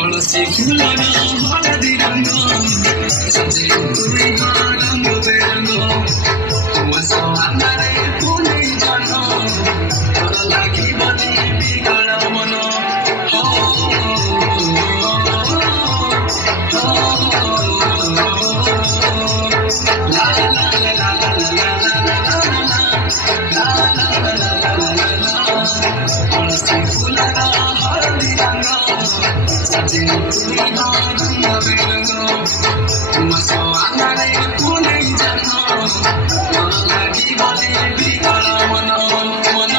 पड़ोसी फूलना हलदी रंग सजे तुई रंग बेरंग मसो अंदरे फूले जन तोर लागी बनी बिगड़ मन हो ला ला ला ला ला ला पड़ोसी फूलना हलदी रंग सजे तुई रंग बेरंग मसो अंदरे फूले जन तोर लागी बनी बिगड़ मन मन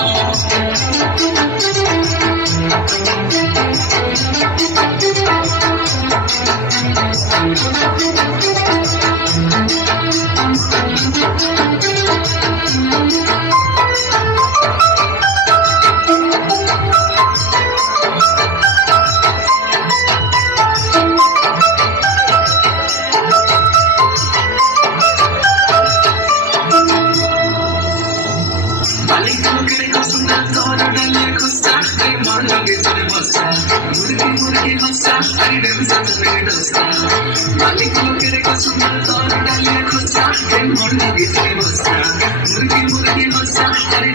मुर्गी हंसा हरी डोसा मालिक लोकेर को सुंदर तोर डालिया खुशा मुर्गी हंसा हरी